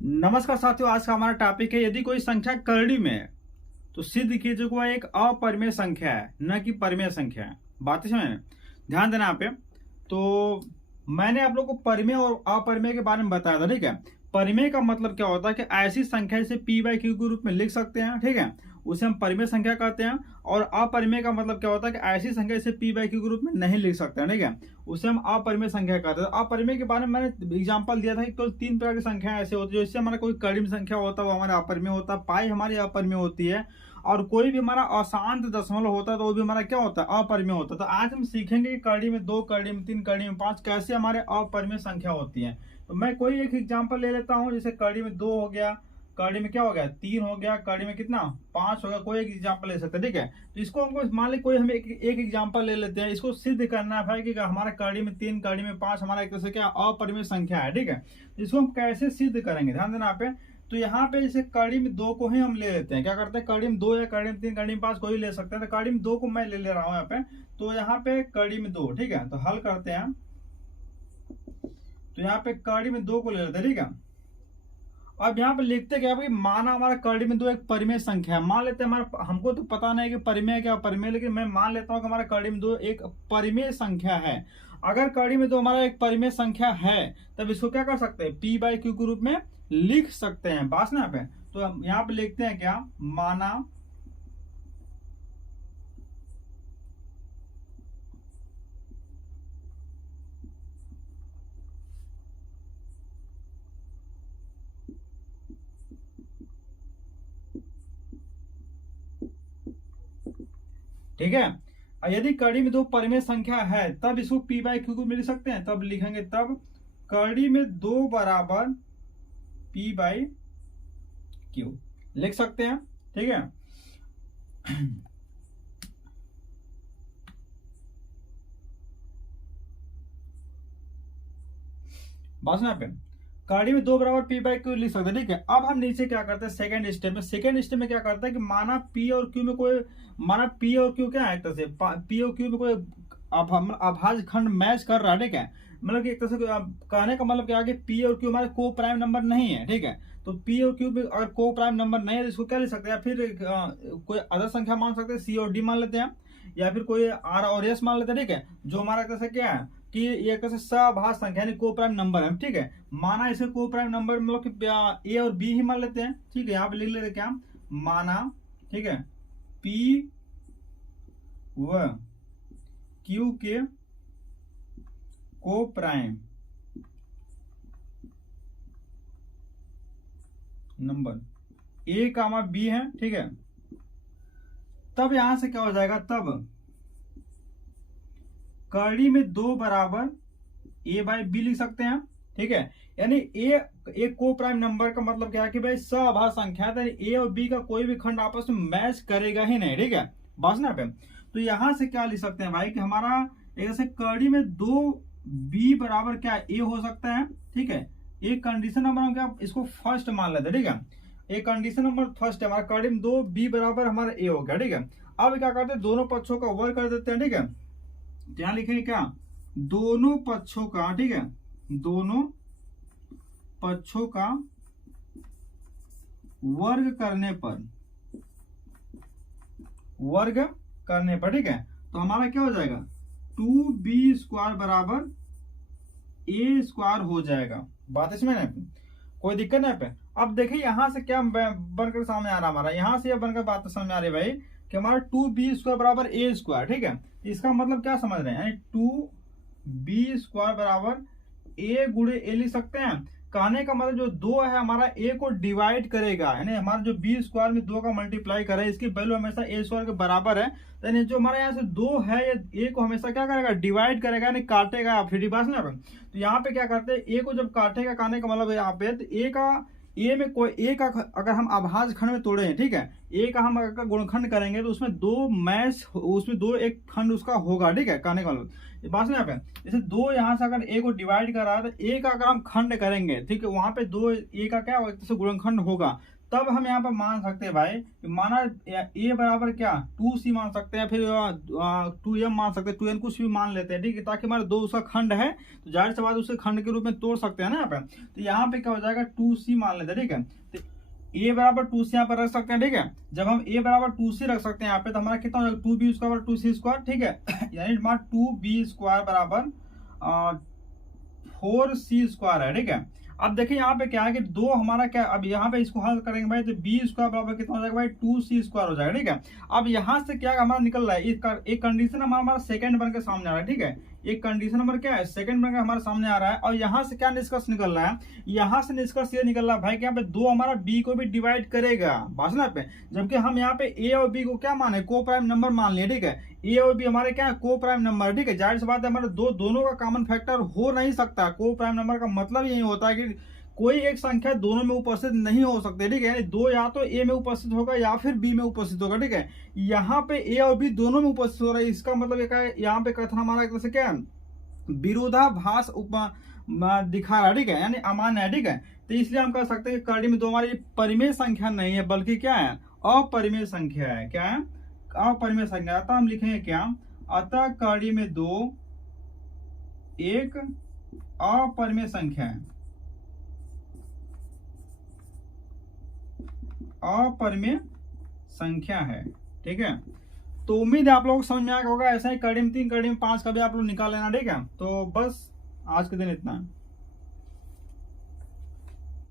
नमस्कार साथियों, आज का हमारा टॉपिक है यदि कोई संख्या करड़ी में है तो सिद्ध कीजिए कि वह एक अपरिमेय संख्या है, न कि परिमेय संख्या है। बात समझ में? ध्यान देना यहाँ पे। तो मैंने आप लोग को परिमेय और अपरिमेय के बारे में बताया था, ठीक है। परिमेय का मतलब क्या होता है कि ऐसी संख्या जिसे पी बाई क्यू के रूप में लिख सकते हैं, ठीक है, उसे हम परिमेय संख्या कहते हैं। और अपरिमेय का मतलब क्या होता है कि ऐसी संख्या जिसे पी बाई क्यू के रूप में नहीं लिख सकते हैं, ठीक है, उसे हम अपरिमेय संख्या कहते हैं। अपरिमेय के बारे में मैंने एग्जांपल दिया था कि केवल 3 प्रकार की संख्या ऐसे होती है, जैसे हमारा कोई कड़ी संख्या होता है वो हमारा अपरिमेय होता है, पाई हमारी अपरिमेय होती है, और कोई भी हमारा अशांत दशमलव होता है तो वो भी हमारा क्या होता है, अपरिमेय होता है। तो आज हम सीखेंगे कि कड़ी में 2, कड़ी में 3, कड़ी में 5 कैसे हमारे अपरिमेय संख्या होती है। तो मैं कोई एक एग्जांपल ले लेता हूँ, जैसे कड़ी में 2 हो गया, कड़ी में क्या हो गया 3 हो गया, कड़ी में कितना 5 हो गया। कोई एक एग्जांपल ले सकते हैं, ठीक है। तो इसको हमको मान ली कोई हम एक एग्जांपल ले लेते हैं, इसको सिद्ध करना है भाई कि हमारा कड़ी में 3, कड़ी में 5 हमारा एक तरह से क्या अपरिमेय संख्या है, ठीक है। इसको हम कैसे सिद्ध करेंगे, ध्यान देना यहाँ पे। तो यहाँ पे जैसे कड़ी में 2 को ही हम ले लेते हैं, क्या करते हैं, कड़ी में 2 या कड़ी में 3, कड़ी में 5 कोई ले सकते हैं। तो कड़ी में 2 को मैं ले रहा हूँ यहाँ पे। तो यहाँ पे कड़ी में 2, ठीक है, तो हल करते हैं। तो यहाँ पे कड़ी में 2 को ले लेते हैं, ठीक है। अब यहाँ पे लिखते क्या भाई, माना हमारा कड़ी में 2 एक परिमेय संख्या है। मान लेते हैं हमारा, हमको तो पता नहीं कि परिमेय क्या परिमेय, लेकिन मैं मान लेता हूँ कि हमारा कड़ी में 2 एक परिमेय संख्या है। अगर कड़ी में 2 हमारा एक परिमेय संख्या है तब इसको क्या कर सकते हैं, पी बाई क्यू के रूप में लिख सकते हैं। बात ना यहाँ पे। तो यहाँ पे लिखते हैं क्या, माना ठीक है। और यदि कड़ी में 2 परिमेय संख्या है तब इसको पी बाई क्यू को मिल सकते हैं। तब लिखेंगे, तब कड़ी में 2 बराबर पी बाई क्यू लिख सकते हैं, ठीक है। बात सुना पे, कड़ी में 2 बराबर पी बाई क्यू लिख सकते हैं, ठीक है। अब हम नीचे क्या करते हैं, सेकंड स्टेप में। सेकंड स्टेप में क्या करते हैं कि माना पी और क्यू में कोई, माना पी और क्यू क्या है, एक तरह से पी और क्यू में कोई अभाज्य खंड मैच कर रहा है, ठीक है। मतलब कि एक तरह से कहने का मतलब क्या है कि पी और क्यू हमारे को प्राइम नंबर नहीं है, ठीक है। तो पी और क्यू में अगर को प्राइम नंबर नहीं है तो इसको क्या लिख सकते हैं, फिर कोई अदर संख्या मान सकते हैं, सी और डी मान लेते हैं, या फिर कोई आर और एस मान लेते हैं, ठीक है। जो हमारा एक तरह से क्या है कि ये कैसे सभाज्य संख्या यानी को प्राइम नंबर है, ठीक है। माना इसे को प्राइम नंबर मतलब कि ए और बी ही मान लेते हैं, ठीक है। यहाँ पे लिख लेते क्या, माना, ठीक है, पी व क्यू के को prime number A comma B है, ठीक है। तब यहां से क्या हो जाएगा, तब कड़ी में 2 बराबर ए बाई बी लिख सकते हैं, ठीक है। यानी ए एक को प्राइम नंबर का मतलब क्या है कि भाई सभाज्य संख्या है, तो ए और बी का कोई भी खंड आपस में मैच करेगा ही नहीं, ठीक है। बस ना पे। तो यहां से क्या लिख सकते हैं भाई कि हमारा जैसे कड़ी में 2 बी बराबर क्या ए हो सकता है, ठीक है। एक कंडीशन नंबर हम क्या इसको फर्स्ट मान लेते हैं, ठीक है। एक कंडीशन नंबर फर्स्ट है, हमारा कड़ी में 2 बी बराबर हमारा ए हो गया, ठीक है। अब क्या करते हैं, दोनों पक्षों का वर्ग कर देते हैं, ठीक है। यहां लिखेंगे क्या, दोनों पक्षों का, ठीक है, दोनों पक्षों का वर्ग करने पर, वर्ग करने पर, ठीक है। तो हमारा क्या हो जाएगा, 2b² बराबर ए स्क्वायर हो जाएगा। बात इसमें नहीं, कोई दिक्कत नहीं पे। अब देखिए यहां से क्या बनकर सामने आ रहा हमारा, यहां से बनकर बात समझ में आ रही है भाई कि हमारा 2b² बराबर ए स्क्वायर, ठीक है। इसका मतलब क्या समझ रहे हैं, यानी 2b² बराबर ए गुणे ए लिख सकते हैं। कहने का मतलब जो 2 है हमारा ए को डिवाइड करेगा, यानी हमारा जो बी स्क्वायर में 2 का मल्टीप्लाई करे, इसकी वैल्यू हमेशा ए स्क्वायर के बराबर है। यानी जो हमारे यहाँ से 2 है ये ए को हमेशा क्या करेगा, डिवाइड करेगा, यानी काटेगा। फिर बात ना, तो यहाँ पे क्या करते हैं, ए को जब काटेगा, कहने का मतलब यहाँ पे ए का, ए में कोई ए का अगर हम अभाज्य खंड में तोड़े हैं, ठीक है, ए का हम अगर गुणनखंड करेंगे तो उसमें 2 मैच, उसमें 2 एक खंड उसका होगा, ठीक है। कहने का मतलब बात यहाँ पे, जैसे 2 यहाँ से अगर ए को डिवाइड कर रहा है तो ए का अगर हम खंड करेंगे, ठीक है, वहां पे 2 ए का क्या गुणनखंड होगा। तब हम यहाँ पर मान सकते हैं भाई, माना ए बराबर क्या 2c मान सकते हैं, फिर 2m मान सकते हैं, 2n कुछ भी मान लेते हैं, ठीक है, ताकि हमारे 2 उसका खंड है तो जाहिर सी बात उसे खंड के रूप में तोड़ सकते हैं ना यहाँ पे। तो यहाँ पे क्या हो जाएगा 2c मान लेते हैं, ठीक है। तो a बराबर 2c यहाँ पर रख सकते हैं, ठीक है। जब हम a बराबर 2c रख सकते हैं यहाँ पे तो हमारा कितना हो जाएगा 2b स्क्वायर 2c स्क्वायर, ठीक है। यानी हमारा 2b स्क्वायर बराबर 4c स्क्वायर है, ठीक है। अब देखिए यहाँ पे क्या है कि दो हमारा क्या, अब यहाँ पे इसको हल करेंगे भाई तो बी स्क्वायर बराबर कितना हो जाएगा भाई 2c स्क्वायर हो जाएगा, ठीक है। अब यहाँ से क्या हमारा निकल रहा है, एक कंडीशन हमारा सेकंड बन के सामने आ रहा है, ठीक है। एक कंडीशन नंबर क्या है सेकंड बन के हमारे सामने आ रहा है। और यहाँ से क्या निष्कर्ष निकल रहा है, यहाँ से निष्कर्ष ये निकल रहा है भाई कि यहाँ पे दो हमारा बी को भी डिवाइड करेगा बासना पे, जबकि हम यहाँ पे ए और बी को क्या माने को प्राइम नंबर मान लिए, ठीक है। ए और बी हमारे क्या है को प्राइम नंबर, ठीक है। जाहिर सी बात है हमारे दोनों का कॉमन फैक्टर हो नहीं सकता। को प्राइम नंबर का मतलब यही होता है कि कोई एक संख्या दोनों में उपस्थित नहीं हो सकती, ठीक है। यानी दो या तो ए में उपस्थित होगा या फिर बी में उपस्थित होगा, ठीक है। यहाँ पे ए और बी दोनों में उपस्थित हो रहा है, इसका मतलब क्या है, यहाँ पे कथन हमारा एक तरह से क्या है विरोधाभास दिखा रहा है, ठीक है, यानी अमान्य है, ठीक है। तो इसलिए हम कह सकते हैं कि कड़ी में दो हमारी परिमेय संख्या नहीं है बल्कि क्या है अपरिमेय संख्या है। क्या है अपरिमेय संख्या। अतः हम लिखेंगे क्या, अतः कड़ी में दो एक अपरिमेय संख्या है, अपरिमेय संख्या है, ठीक है। तो उम्मीद है आप लोगों को समझ में आ गया होगा। ऐसा ही कड़ी में 3 कड़ी में 5 का भी आप लोग निकाल लेना, ठीक है। तो बस आज के दिन इतना है।